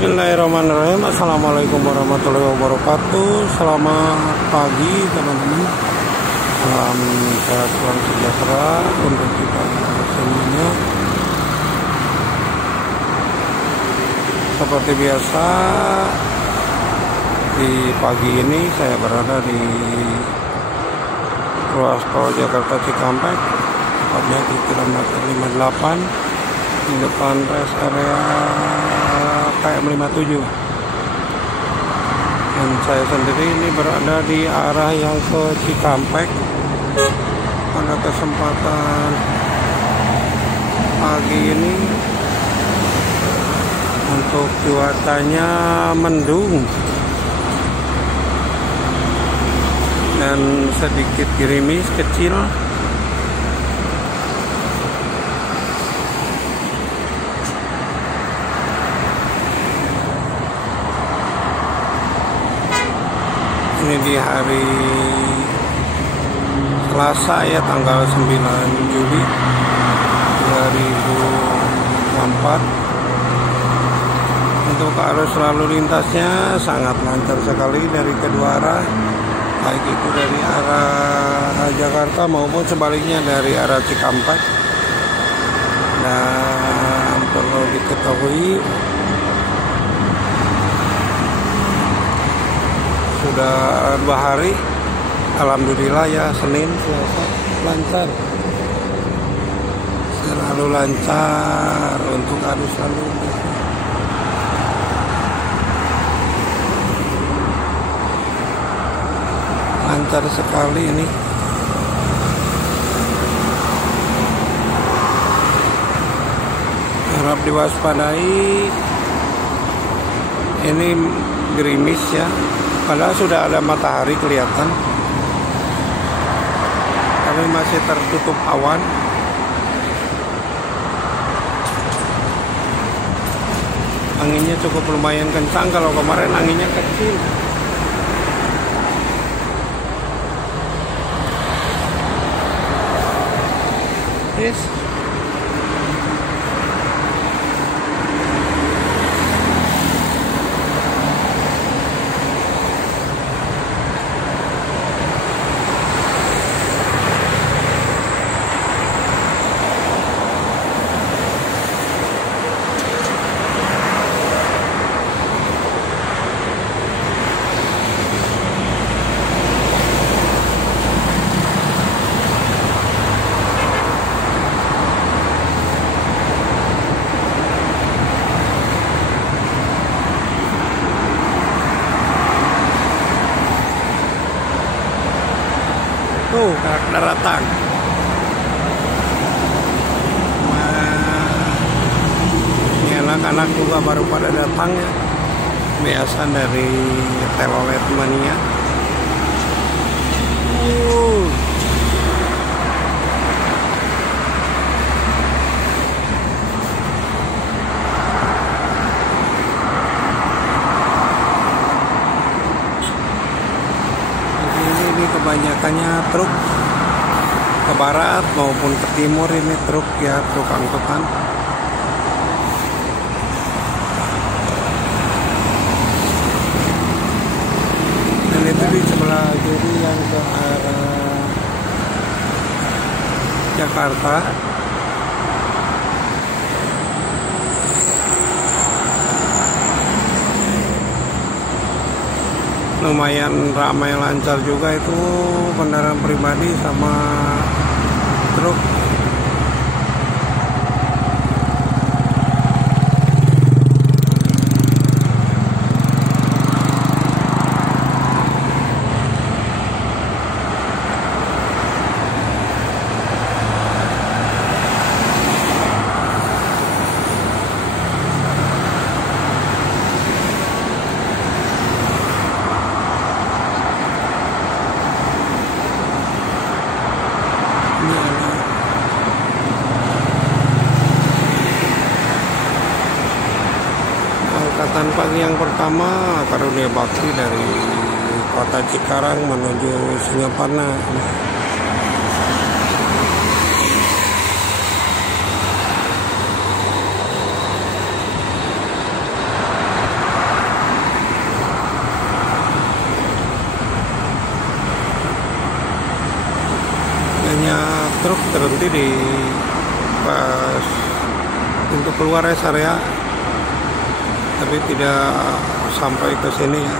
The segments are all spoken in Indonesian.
Bismillahirrahmanirrahim. Assalamualaikum warahmatullahi wabarakatuh. Selamat pagi teman-teman. Salam sehat, salam sejahtera untuk kita semuanya. Seperti biasa, di pagi ini saya berada di ruas tol Jakarta Cikampek, tepatnya di kilometer 58 di depan rest area KM 57. Dan saya sendiri ini berada di arah yang ke Cikampek. Pada kesempatan pagi ini untuk cuacanya mendung dan sedikit gerimis kecil. Ini di hari Selasa ya, tanggal 9 Juli 2024. Untuk arus lalu lintasnya sangat lancar sekali dari kedua arah, baik itu dari arah Jakarta maupun sebaliknya dari arah Cikampek. Dan perlu diketahui, sudah 2 hari, alhamdulillah ya, Senin, Selasa lancar, selalu lancar untuk arus lalu lintas. Lancar sekali ini. Harap diwaspadai, ini gerimis ya, padahal sudah ada matahari kelihatan, tapi masih tertutup awan. Anginnya cukup lumayan kencang, kalau kemarin anginnya kecil. Yes. Tuh, karakter datang. Ini anak-anak juga baru pada datang ya. Biasa dari Telolet Mania. Kebanyakannya truk ke barat maupun ke timur, ini truk ya, truk angkutan. Dan itu di sebelah kiri yang ke arah Jakarta. Lumayan ramai, lancar juga itu kendaraan pribadi sama truk. Angkatan pagi yang pertama Karunia Bakti dari kota Cikarang menuju Singaparna. nanti di pas pintu keluar rest area, tapi tidak sampai ke sini ya.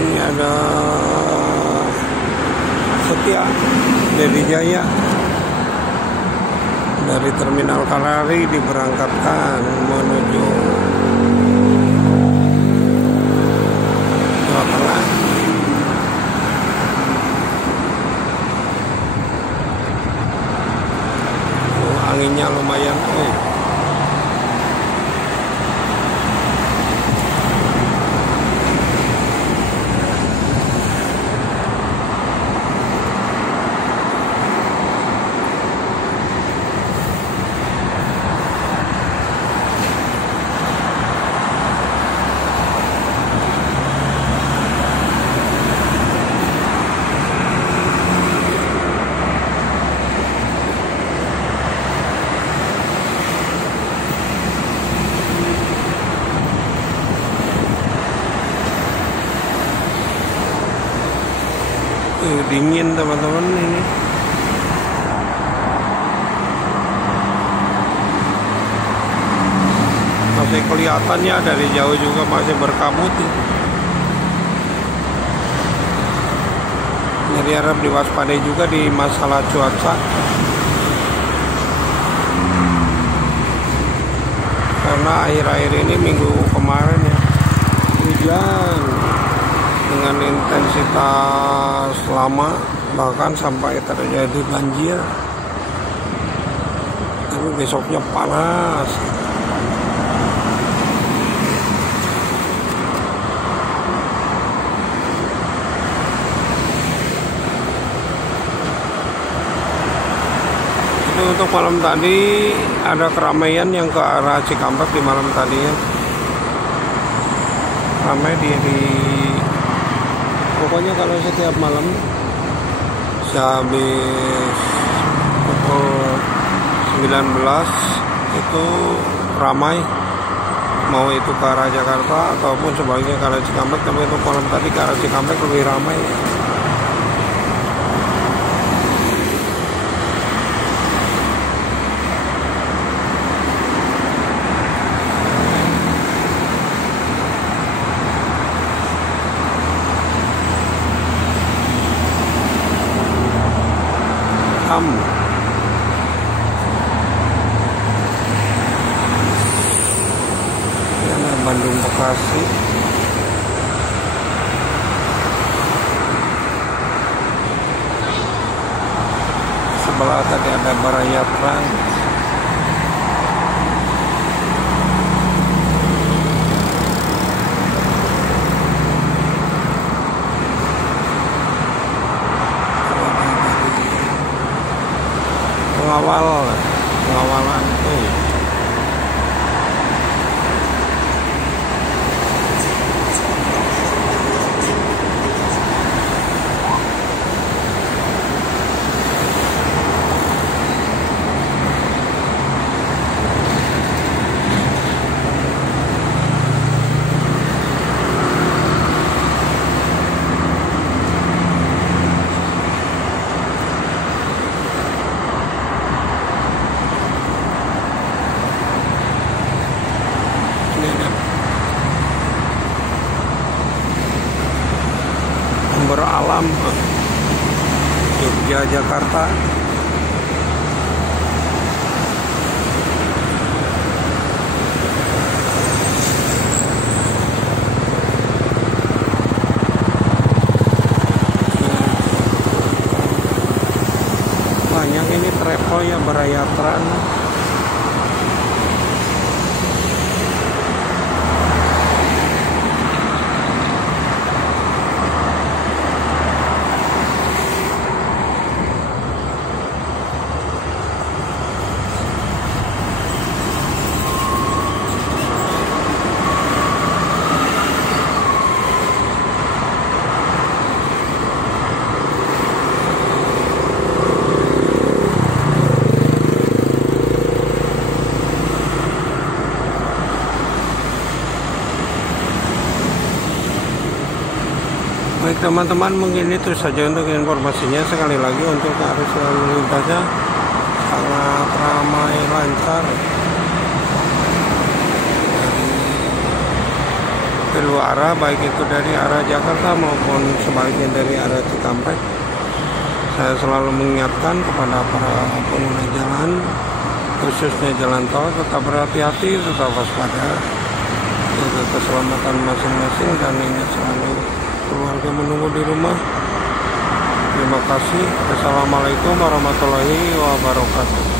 Ini ada Setia Dedi Jaya dari Terminal Kalari diberangkatkan menuju Jawa Tengah. Anginnya lumayan. Dingin teman-teman ini. Masih kelihatannya dari jauh juga masih berkabut. Jadi harap diwaspadai juga di masalah cuaca. Karena akhir-akhir ini minggu kemarin ya hujan dengan intensitas lama, bahkan sampai terjadi banjir. Tapi besoknya panas. Itu untuk malam tadi ada keramaian yang ke arah Cikampek di malam tadi ya. Ramai di pokoknya kalau setiap malam sehabis pukul 19 itu ramai, mau itu ke arah Jakarta ataupun sebaliknya ke arah Cikampek. Tapi untuk malam tadi ke arah Cikampek lebih ramai. Bandung Bekasi. Sebelah tadi ada Barayatran. Pengawalan tuh. Alam Jogja Jakarta. Banyak ini travel ya, Barayatran. teman-teman, mungkin itu saja untuk informasinya. Sekali lagi untuk arus lalu lintasnya sangat ramai lancar dari kedua arah, baik itu dari arah Jakarta maupun sebaliknya dari arah Cikampek. Saya selalu mengingatkan kepada para pengguna jalan, khususnya jalan tol, tetap berhati-hati, tetap waspada, jaga keselamatan masing-masing, dan ingat selalu keluarga menunggu di rumah. Terima kasih. Assalamualaikum warahmatullahi wabarakatuh.